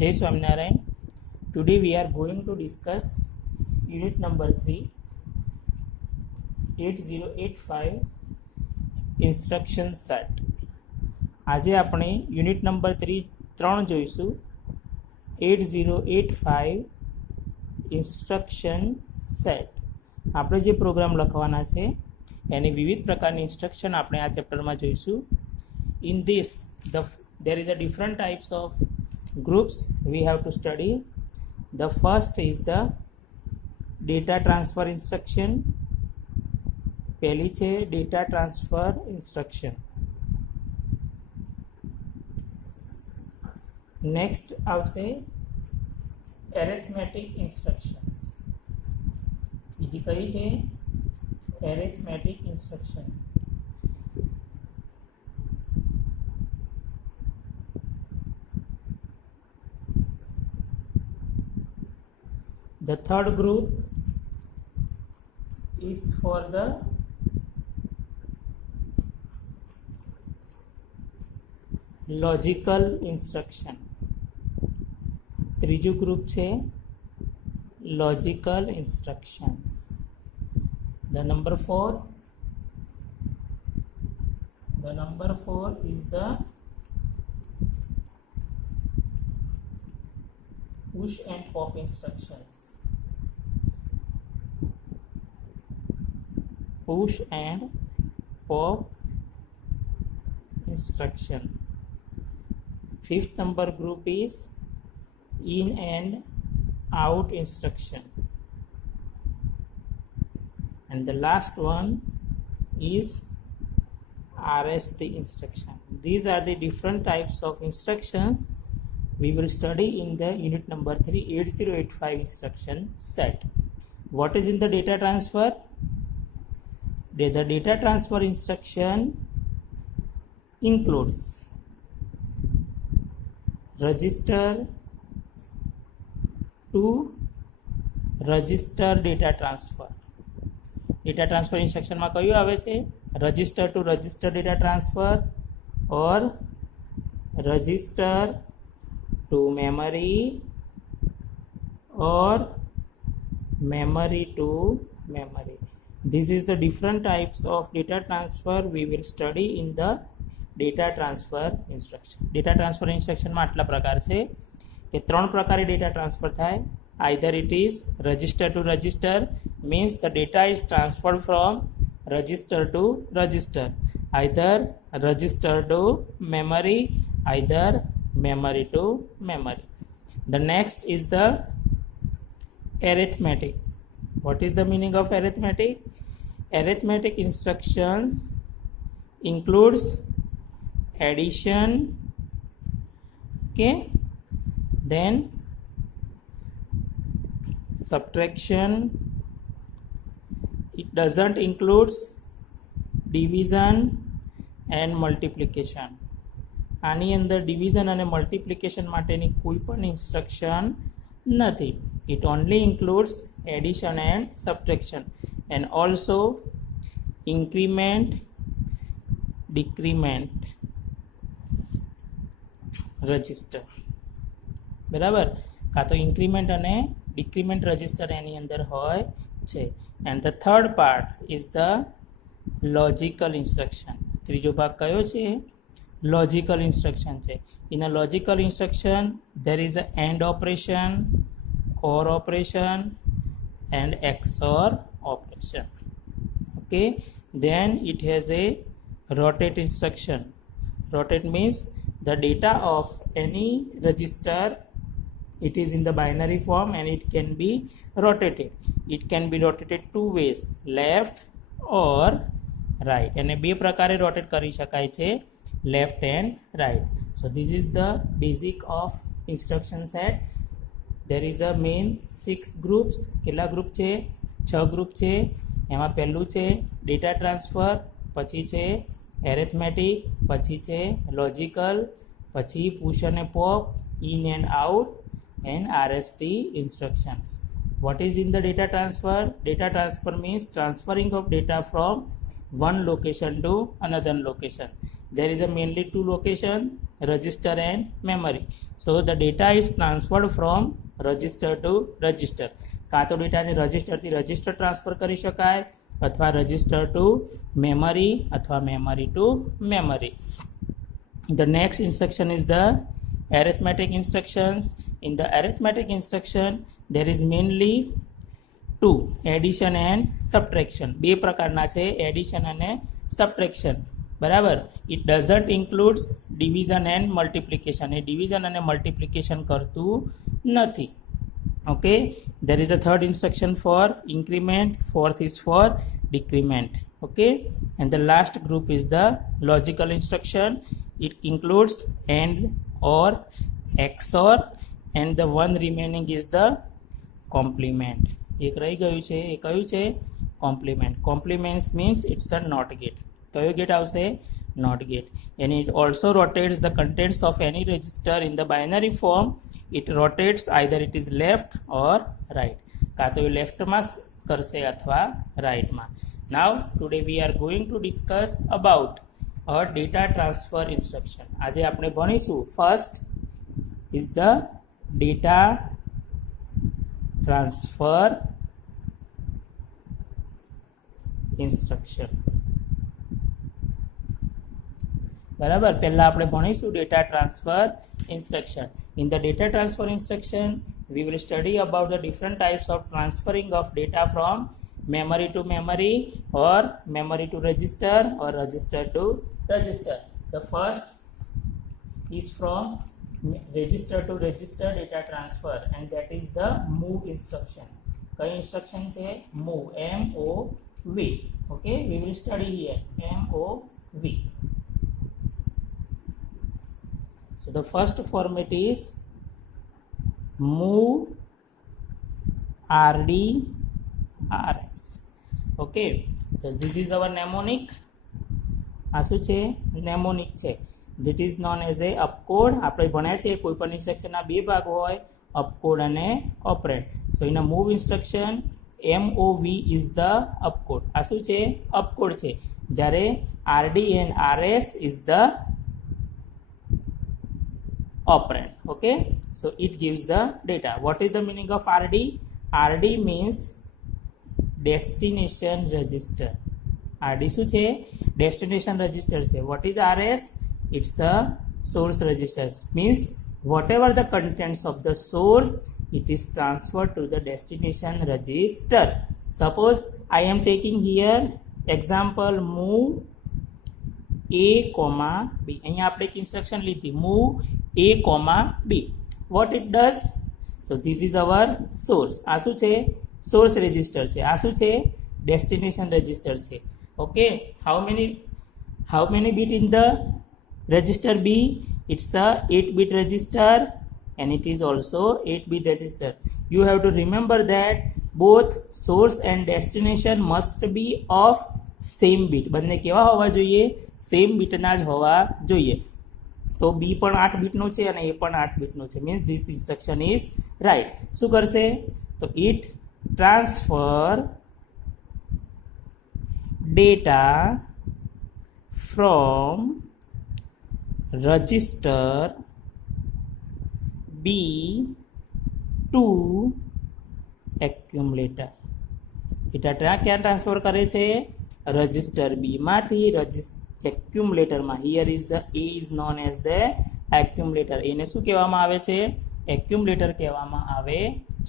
Jai Swaminarayan. Today we are going to discuss unit number 3, 8085 instruction set. આજે આપણે unit number 3 જોઈશું 8085 instruction set. આપણે જે programme લખવાના છે એની વિવિધ પ્રકારની ઇન્સ્ટ્રક્શન આપણે આ ચેપ્ટરમાં જોઈશું. In this there is a different types of groups we have to study. The first is the data transfer instruction. પહેલી છે data transfer instruction. Next આવશે arithmetic instructions. બીજી કઈ છે arithmetic instruction. The third group is for the logical instruction. ત્રીજું group છે logical instructions. The number 4 is the push and pop instructions. Push and pop instruction. Fifth number group is in and out instruction, and the last one is RST instruction. These are the different types of instructions we will study in the unit number 3, 8085 instruction set. What is in the data transfer? The data transfer instruction includes register to register data transfer. Data transfer instruction માં કયું આવે છે? register to register data transfer or register to memory or memory to memory. This is the different types of data transfer we will study in the data transfer instruction. Data transfer instruction માં આટલા પ્રકાર છે કે ત્રણ પ્રકારે data transfer થાય. Either it is register to register, means the data is transferred from register to register. Either register to memory, either memory to memory. The next is the arithmetic. What is the meaning of arithmetic? Arithmetic instructions includes addition, okay, then subtraction. It doesn't include division and multiplication. આની અંદર division અને multiplication માટેની કોઈ પણ instruction નથી. It only includes addition and subtraction, and also increment, decrement register. બરાબર, કાં તો ઇન્ક્રીમેન્ટ અને ડિક્રીમેન્ટ રજિસ્ટર એની અંદર હોય છે. and the third part is the logical instruction. ત્રીજો ભાગ કયો છે? logical instruction છે. in a logical instruction there is a AND operation, OR operation and XOR operation. Okay, then it has a rotate instruction. Rotate means the data of any register, it is in the binary form and it can be rotated. It can be rotated two ways, left or right, અને બે પ્રકારે rotate કરી શકાય છે, left and right. So this is the basic of instruction set. There is a main 6 groups. કેટલા group છે? 6 group છે. એમાં પહેલું છે ડેટા ટ્રાન્સફર, પછી છે એરેથમેટિક, પછી છે લોજિકલ, પછી પુશ અને pop, in and out and RST instructions. What is in the data transfer? Data transfer means transferring of data from one location to another location. There is a mainly two location. register and memory. So the data is transferred from register to register. કાં તો ડેટાને રજિસ્ટરથી register transfer કરી શકાય અથવા register to memory અથવા memory to memory. The next instruction is the arithmetic instructions. In the arithmetic instruction there is mainly two, addition and subtraction. બે પ્રકારના છે, addition અને subtraction. બરાબર. It doesn't includes division and multiplication. A division અને multiplication કરતું નથી. Okay, there is a third instruction for increment, fourth is for decrement. Okay, and the last group is the logical instruction. It includes AND or XOR, and the one remaining is the complement. એક રહી ગયું છે, એ કયું છે? Complement. Complements means it's a NOT gate. કયો gate આવશે? NOT gate. And it also rotates the contents of any register in the binary form. It rotates either it is left or right. કાં તો એ લેફ્ટમાં કરશે અથવા રાઇટમાં. Now today we are going to discuss about a data transfer instruction. આજે આપણે ભણીશું first is the data transfer instruction. બરાબર. પહેલા આપણે ભણીશું data transfer instruction. In the data transfer instruction we will study about the different types of transferring of data from memory to memory or memory to register or register to register. The first is from register to register data transfer, and that is the move instruction. કઈ instruction છે? Move, MOV. Okay, we will study here MOV. So the first format is move RD RS. Okay, so this is our mnemonic. આ શું છે? mnemonic છે. That is known as a opcode. આપણે ભણ્યા છે કોઈ પણ ઇન્સ્ટ્રક્શનના બે ભાગ હોય, opcode અને operand. So in a move instruction MOV is the opcode. આ શું છે? opcode છે. જ્યારે RD and RS is the operand. Okay, so it gives the data. What is the meaning of RD? RD means destination register. RD શું છે? destination register છે. What is RS? It's a source register. Means whatever the contents of the source, it is transferred to the destination register. Suppose I am taking here example move A, B. અહીંયા આપણે એક instruction લીધી move A, B. What it does? So this is our source. આ શું છે? source register છે. આ શું છે? destination register છે. Okay, how many bit in the register B? It's a 8-bit register, and it is also 8-bit register. You have to remember that both source and destination must be of same bit. બંને કેવા હોવા જોઈએ? Same બીટના જ હોવા જોઈએ. તો B પણ 8 બીટનું છે અને A પણ 8 બીટનું છે. Means this instruction is right. શું કરશે? તો it transfer data from register B to accumulator. Data ક્યાં ટ્રાન્સફર કરે છે? રજિસ્ટર B માંથી accumulator માં. Here is the A is known as the accumulator. એને શું કહેવામાં આવે છે? accumulator કહેવામાં આવે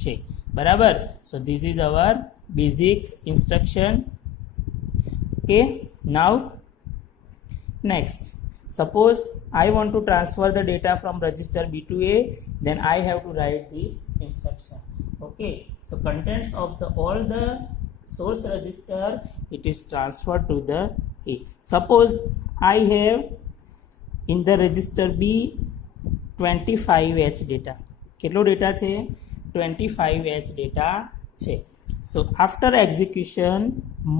છે. બરાબર. So this is our basic instruction. Okay, now next, suppose I want to transfer the data from register B to A, then I have to write this instruction. Okay, so contents of all the source register, it is transferred to the A. Suppose I have in the register B 25H data. કેટલો data છે? 25H data છે. So after execution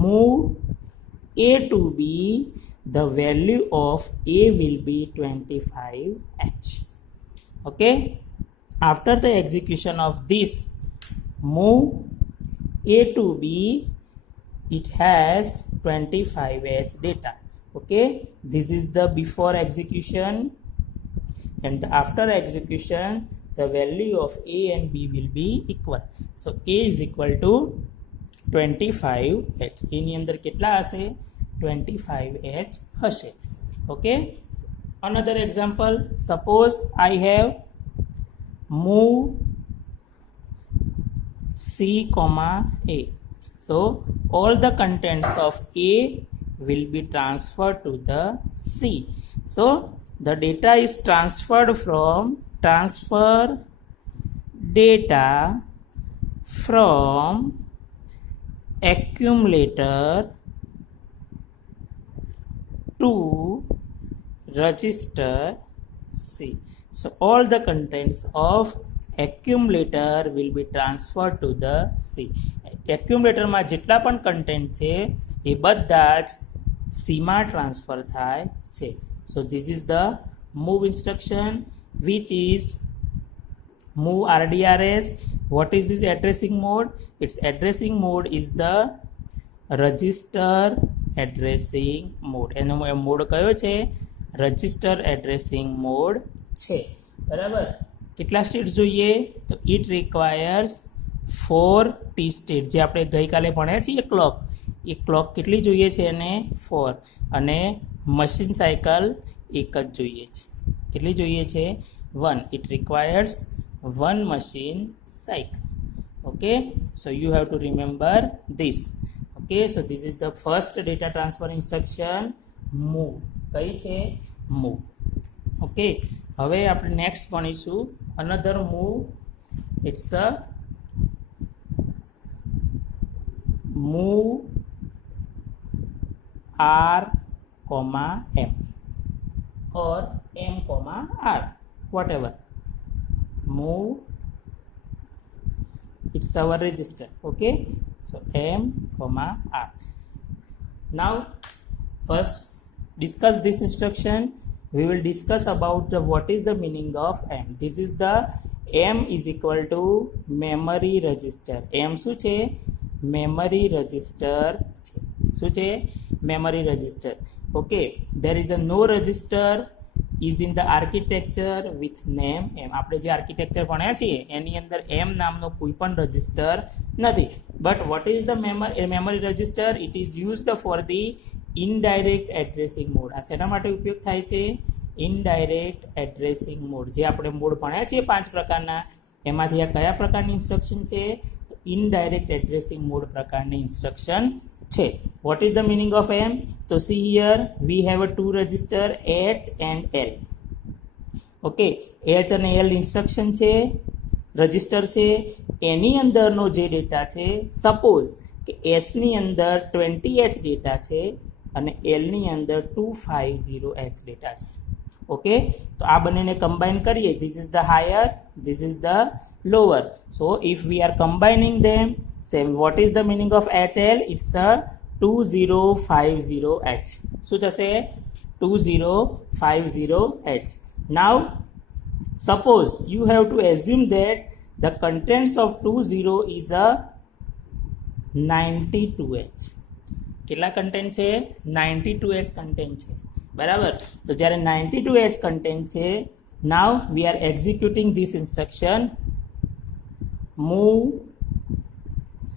move A to B, the value of A will be 25H. Okay, after the execution of this move A to B, it has 25H data. Okay, this is the before execution and after execution the value of A and B will be equal. So A is equal to 25H. એની અંદર કેટલા હશે? 25H હશે. Okay. Another example, suppose I have move C comma A. So all the contents of A will be transferred to the C. So the data is transferred from transfer data from accumulator to register C. So all the contents of accumulator will be transferred to the C. accumulator માં જેટલા પણ content છે એ બધા જ C માં transfer થાય છે. So this is the move instruction which is move RDRS. What is this addressing mode? Its addressing mode is the register addressing mode. એનો મોડ કયો છે? રજિસ્ટર એડ્રેસિંગ મોડ છે. બરાબર. કેટલા સ્ટેટ્સ જોઈએ? તો ઇટ રિક્વાયર્સ 4 ટી સ્ટેટ, જે આપણે ગઈકાલે ભણ્યા છીએ ક્લોક, એ ક્લોક કેટલી જોઈએ છે એને? 4. અને મશીન સાયકલ એક જ જોઈએ છે. કેટલી જોઈએ છે? 1. It requires 1 machine cycle. Okay, so you have to remember this. Okay, so this is the first data transfer instruction, move. કઈ છે? move. Okay, હવે આપણે next ભણીશું another move. It's a move R, M or M, R, whatever. Move, it's our register. Okay, so M, R. Now first discuss this instruction. We will discuss about what is the meaning of M. This is the M is equal to memory register. M શું છે? memory register. શું છે? memory register. Okay, there is a no register is in the architecture with name M. આપણે જે architecture ભણ્યા છીએ એની અંદર M નામનો કોઈ પણ રજિસ્ટર નથી. But what is the memory register? It is used for the indirect addressing mode. આ શેના માટે ઉપયોગ થાય છે? indirect addressing mode. જે આપણે મોડ ભણ્યા છીએ 5 પ્રકારના, એમાંથી આ કયા પ્રકારની ઇન્સ્ટ્રક્શન છે? તો indirect addressing mode પ્રકારની ઇન્સ્ટ્રક્શન છે. What is the meaning of M? So see here we have a 2 register H and L. Okay, H અને L ઇન્સ્ટ્રક્શન છે, રજિસ્ટર છે. એની અંદરનો જે ડેટા છે, સપોઝ કે H ની અંદર 20H ડેટા છે અને L ની અંદર 250H ડેટા છે. ઓકે, તો આ બંનેને કમ્બાઈન કરીએ. This is the higher, this is the lower. So if we are combining them, say what is the meaning of HL? It's a 2050H. શું થશે? 2050H. Now suppose you have to assume that the contents of 20 is a 92H. કેટલા content છે? 92H content છે. બરાબર. તો જ્યારે 92H content છે, now we are executing this instruction move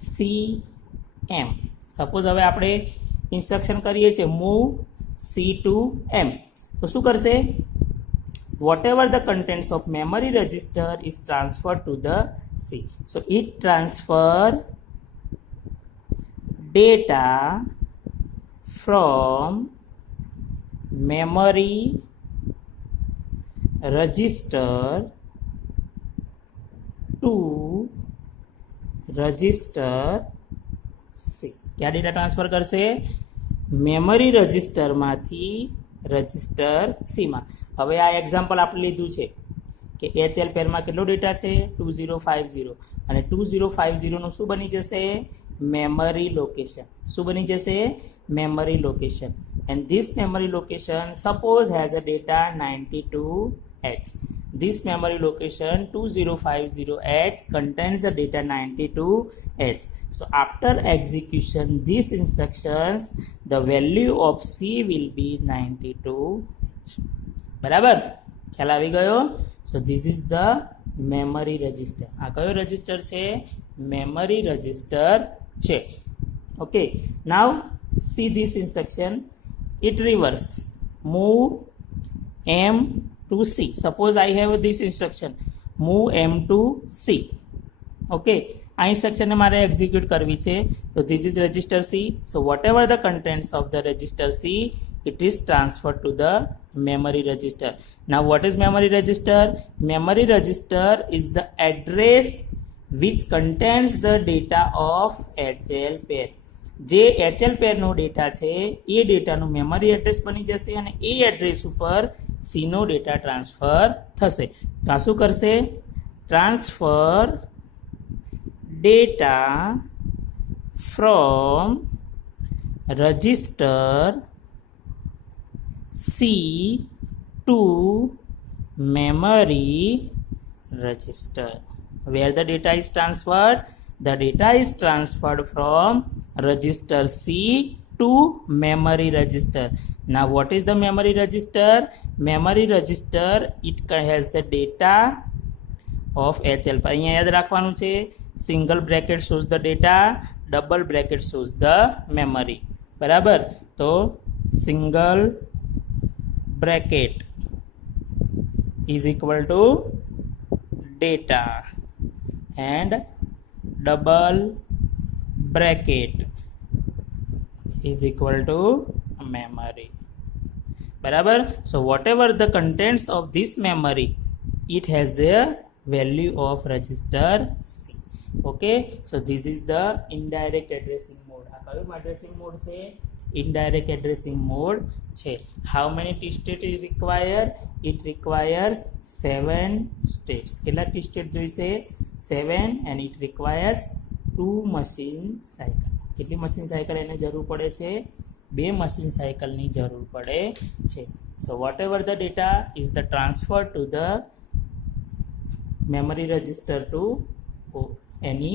CM. Suppose હવે આપણે ઇન્સ્ટ્રક્શન કરીએ છીએ move C to M. તો શું કરશે? whatever the contents of memory register is transferred to the C. So it transfer data from memory register to register C. क्या data transfer करશે? Memory રજિસ્ટરમાંથી રજિસ્ટર સીમાં. હવે આ એક્ઝામ્પલ આપણે લીધું છે કે HL પેરમાં કેટલો ડેટા છે? 2050. અને 2050નું શું બની જશે? Memory location. શું બની જશે? Memory location. And this memory location suppose has a data 92H. This memory location 2050H contains the data 92H. So after execution these instructions, the value of C will be 92H. બરાબર. ખ્યાલ આવી ગયો? So this is the memory register. આ કયો register છે? Memory register છે. Okay, now see this instruction. It reverse move M to C. Suppose I have this instruction, move M to C. Okay, આ instruction ને મારે execute કરવી છે. So this is register C. So whatever the contents of the register C, it is transferred to the memory register. Now what is memory register? Memory register is the address which contains the data of HL pair. જે HL પેરનો data છે એ ડેટાનું memory address બની જશે અને એ address ઉપર સીનો data transfer થશે. તો આ શું કરશે? Transfer data from register C to memory register. Where the data is transferred? The data is transferred from register C to memory register. Now what is the memory register? Memory register, it has the data of HL. અહીંયા યાદ રાખવાનું છે, single bracket shows the data, double bracket shows the memory. બરાબર? તો single bracket is equal to data and double bracket is equal to memory. Barabar? So whatever the contents of this memory, it has the value of register C. Okay, so this is the indirect addressing mode. આ કયું addressing mode છે? Indirect addressing mode છે. How many T states it require? It requires 7 states. કેટલા T state જોઈશે? 7, and it requires 2 machine cycle. કેટલી machine cycle એને જરૂર પડે છે? 2 machine cycle ની જરૂર પડે છે. So whatever the data is the transfer to the memory register to any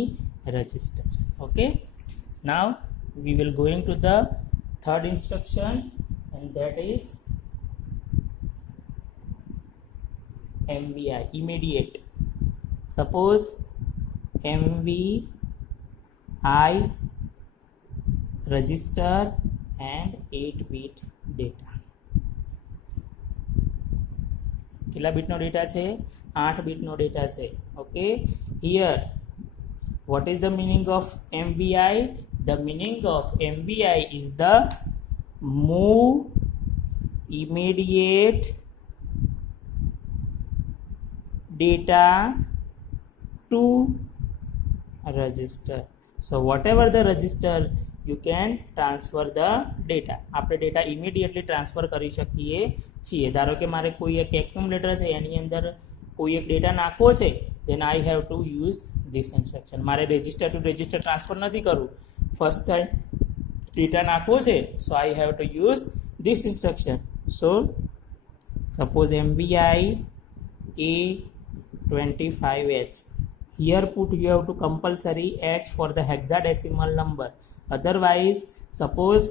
register. Okay, now we will going to the third instruction, and that is MVI, immediate. Suppose MVI register and 8-bit data. કેટલા બીટનો data છે? 8 બીટનો data છે. Okay, here what is the meaning of MVI? The meaning of MVI is the move immediate data to register. So whatever the register, you can transfer the data. આપણે data immediately transfer કરી શકીએ છીએ. ધારો કે મારે કોઈ એક accumulator છે, એની અંદર કોઈ એક ડેટા નાખવો છે, then I have to use this instruction. મારે રજિસ્ટર ટુ રજિસ્ટર ટ્રાન્સફર નથી કરવું, ફર્સ્ટ ટાઈમ ડેટા નાખવો છે, so I have to use this instruction. So suppose MVI A25H. Here put you have to compulsory H for the hexadecimal number. Otherwise, suppose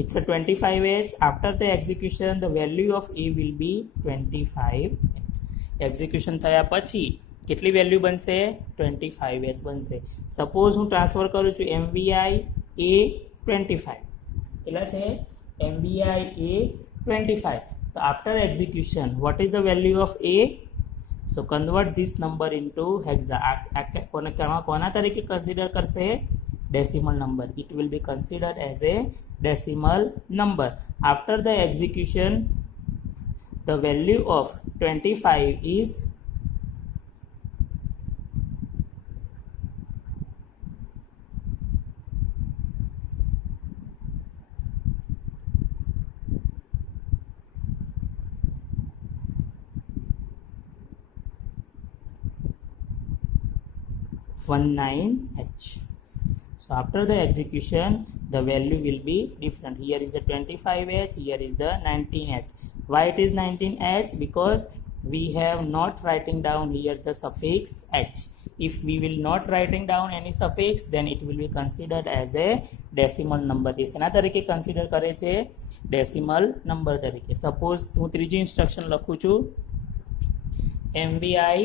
it's a 25H. After the execution, the value of A will be 25H. Execution થયા પછી કેટલી value બનશે? 25H બનશે. Suppose હું transfer કરું છું MVI A25. કેટલા છે? MVI A25. તો after execution, what is the value of A? So convert this number into hexa. કોના તરીકે કન્સિડર કરશે? decimal number. It will be considered as a decimal number. After the execution, the value of 25 is (19H). So after the execution, the value will be different. Here is the 25H, here is the 19H. Why it is 19H? Because we have not writing down here the suffix H. If we will not writing down any suffix, then it will be considered as a decimal number. This એના તરીકે consider કરે છે decimal number તરીકે. Suppose હું ત્રીજી instruction લખું છું MVI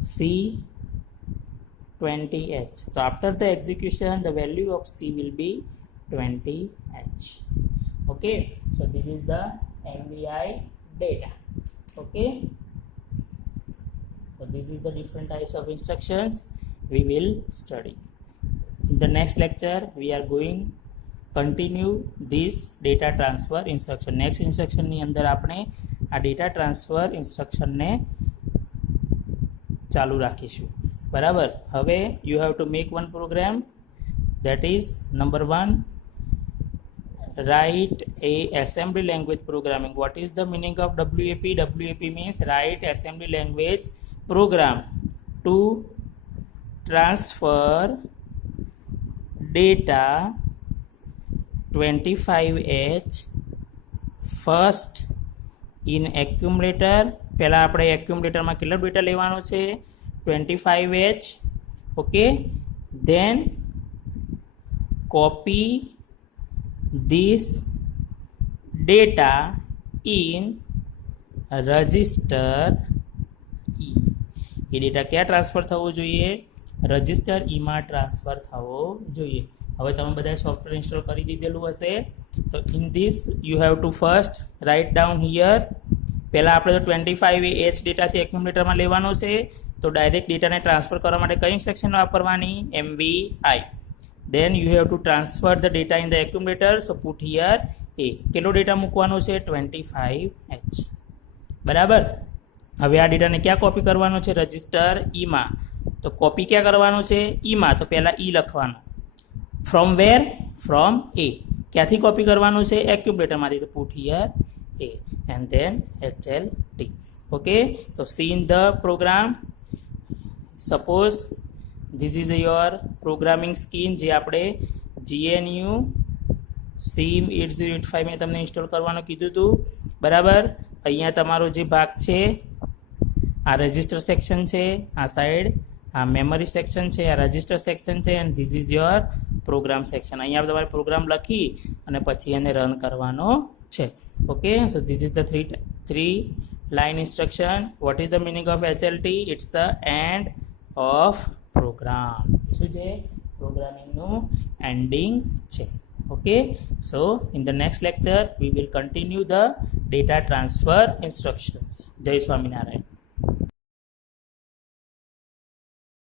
C20H. So after the execution, the value of C will be 20H. Okay, so this is the MVI data. Okay, so this is the different types of instructions we will study. In the next lecture, we are going continue this data transfer instruction. Next instruction ની અંદર આપણે આ data transfer instruction ને ચાલુ રાખીશું. બરાબર. હવે you have to make one program, that is number 1, write a assembly language programming. What is the meaning of WAP? WAP means write assembly language program to transfer data 25H first in accumulator. પહેલા આપણે accumulatorમાં કેટલો data લેવાનો છે? 25H. Okay, then copy this data in register E. A data ક્યાં transfer થવો જોઈએ? Register ઈમાં transfer થવો જોઈએ. હવે તમે બધા સોફ્ટવેર ઇન્સ્ટોલ કરી દીધેલું હશે. તો in this you have two first write down here. પહેલાં આપણે તો 25H ડેટા છે એક્યુમ્યુલેટરમાં લેવાનો છે. તો ડાયરેક્ટ ડેટાને ટ્રાન્સફર કરવા માટે કઈ ઇન્સ્ટ્રક્શન વાપરવાની? MVI. Then you have to transfer the data in the accumulator. So put here A. કેટલો ડેટા મૂકવાનો છે? 25H. બરાબર. હવે આ ડેટાને ક્યાં કોપી કરવાનો છે? રજિસ્ટર ઈમાં. તો કોપી ક્યાં કરવાનું છે? ઈમાં. તો પહેલાં ઈ લખવાનું. From where? From A. ક્યાંથી કોપી કરવાનું છે? એક્યુમ્યુલેટરમાંથી. તો put here A and then HLT. Okay, so see in the program, suppose this is your programming scheme જે આપણે GNU SIM 8085 મેં તમને ઇન્સ્ટોલ કરવાનું કીધું હતું. બરાબર. અહીંયા તમારો જે ભાગ છે આ રજિસ્ટર સેક્શન છે, આ સાઈડ આ મેમરી સેક્શન છે, આ રજિસ્ટર સેક્શન છે, and this is your program section. અહીંયા તમારે પ્રોગ્રામ લખી અને પછી એને રન કરવાનો છે. Okay, so this is the three line instruction. What is the meaning of HLT? It's the end of program. શું છે? પ્રોગ્રામિંગનું એન્ડિંગ છે. Okay, so in the next lecture we will continue the data transfer instructions. જય સ્વામિનારાયણ.